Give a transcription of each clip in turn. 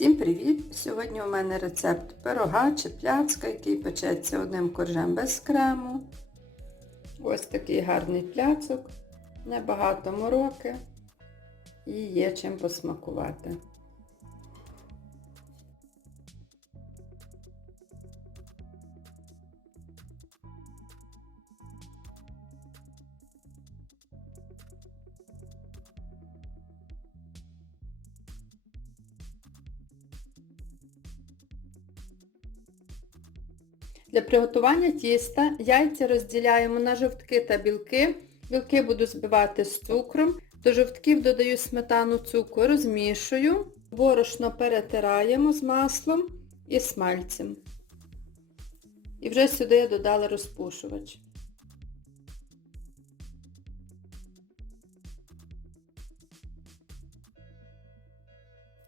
Всім привіт! Сьогодні у мене рецепт пирога чи пляцка, який печеться одним коржем без крему. Ось такий гарний пляцок, небагато мороки і є чим посмакувати. Для приготування тіста яйця розділяємо на жовтки та білки. Білки буду збивати з цукром. До жовтків додаю сметану цукор, розмішую. Борошно перетираємо з маслом і смальцем. І вже сюди я додала розпушувач.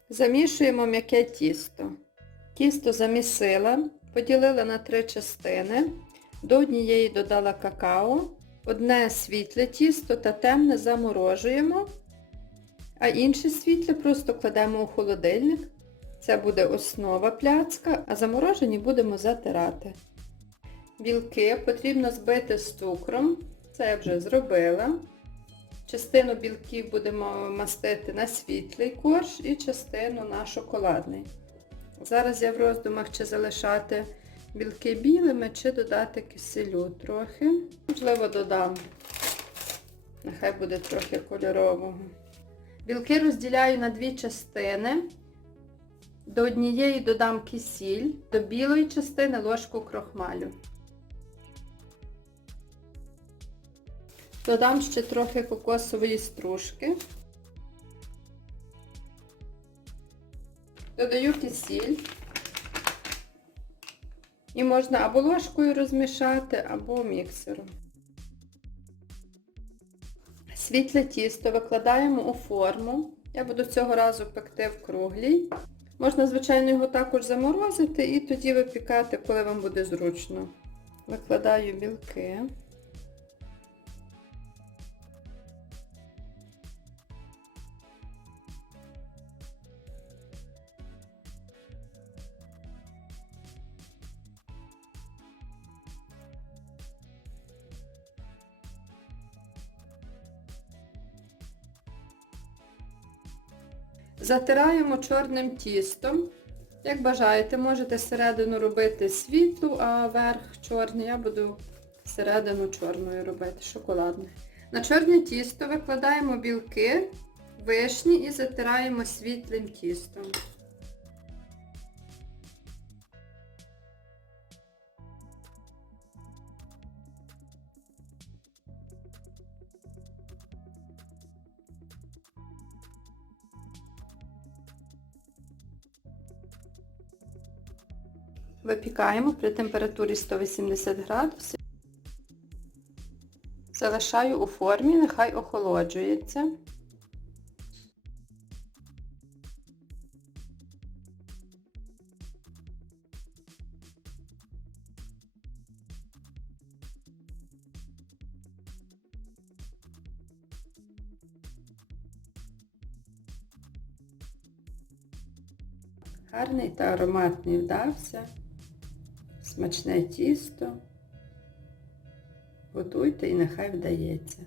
Замішуємо м'яке тісто. Тісто замісила, поділила на три частини. До однієї додала какао, одне світле тісто та темне заморожуємо, а інше світле просто кладемо у холодильник. Це буде основа пляцка, а заморожені будемо затирати. Білки потрібно збити з цукром, це я вже зробила. Частину білків будемо мастити на світлий корж і частину на шоколадний. Зараз я в роздумах чи залишати білки білими, чи додати киселю трохи. Можливо, додам. Нехай буде трохи кольорового. Білки розділяю на дві частини. До однієї додам кисіль, до білої частини ложку крохмалю. Додам ще трохи кокосової стружки. Додаю кисіль. І можна або ложкою розмішати, або міксером. Світле тісто викладаємо у форму. Я буду цього разу пекти в круглій. Можна, звичайно, його також заморозити і тоді випікати, коли вам буде зручно. Викладаю білки. Затираємо чорним тістом. Як бажаєте, можете середину робити світлу, а верх чорний. Я буду середину чорною робити, шоколадною. На чорне тісто викладаємо білки, вишні і затираємо світлим тістом. Випікаємо при температурі 180 градусів. Залишаю у формі, нехай охолоджується. Гарний та ароматний вдався. Смачне тісто. Готуйте і нехай вдається.